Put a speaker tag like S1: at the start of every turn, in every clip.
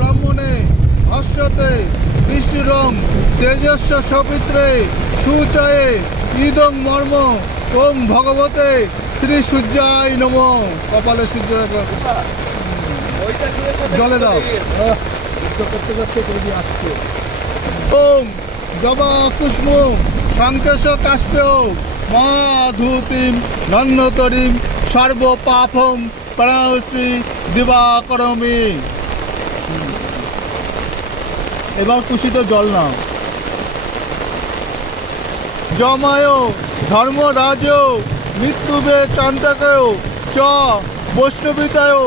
S1: ব্রাহ্মণে, ভাষ্যতে বিশ্বরং তেজস্ব সপিত্রে, সুচয়ে ইদং মর্ম, ওম ভগবতে শ্রী সূর্যায় নম। কপালে সূর্য জলে দাও। করতে করতে কবি আসছে। ওম জবা কুষ্ম সংকেশ কাষ্পেয় মাধুতিম নন্নতরিম সর্ব পাপম প্রাণশ্রী দিবাকরমি। এবার তুষিত জল নাও। জমায় ধর্মরাজ মৃত্যুবে চান্তকয় চ বৈষ্ণবিতায়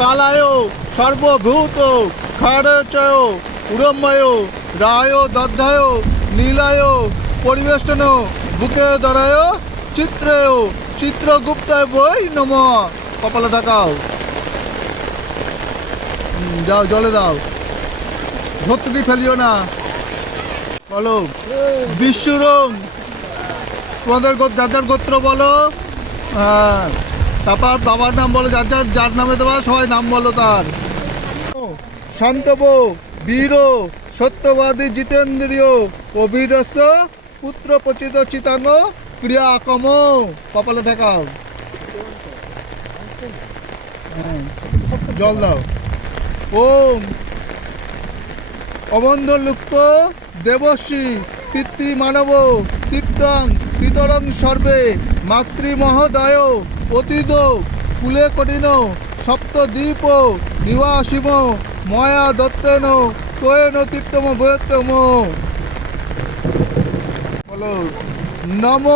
S1: কালায় সর্বভূত খাড়চয় উড়ম্বয় রায় দধ্যায় নীলায় পরিবেষ্টন বুকে দরায় চিত্রেয় চিত্রগুপ্তায় বই নম। কপালে ঢাকাও যাও জলে দাও ভর্তুকি ফেলিও না। বলো বিশ্বরং তোমাদের যার যার গোত্র বলো হ্যাঁ। তারপর বাবার নাম বলো যার যার যার নামে তোমার সবাই নাম বলো তার। শান্তব বীর সত্যবাদী জিতেন্দ্রীয় অভিরস্ত পুত্র পচিত চিতাঙ্গ ক্রিয়াকম কপালে ঠেকাও। হ্যাঁ, জল দাও। ওম। অবন্ধ লুক্ত দেবশ্রী পিতৃমানব তৃপ্তং পিতরং সর্বে মাতৃমহোদয় অতীত কুলে কঠিন সপ্তদ্বীপ নিবাসিম ময়া দত্তেন কোয়েন তৃপ্তম বৃহত্তম নম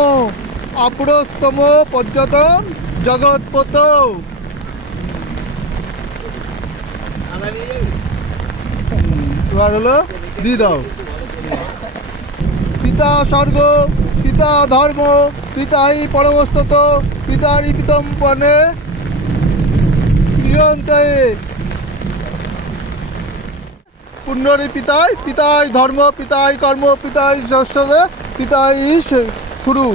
S1: অপরস্তম পর্যটন জগৎপত। হলো দাও। পিতা স্বর্গ, পিতা ধর্ম, পিতাই পরমস্তত পিতারি পিতম প্রিয়ন্তয়ে পুণ্যরি পিতাই পিতাই ধর্ম, পিতাই কর্ম, পিতাই শস্যদে পিতাই শুরু।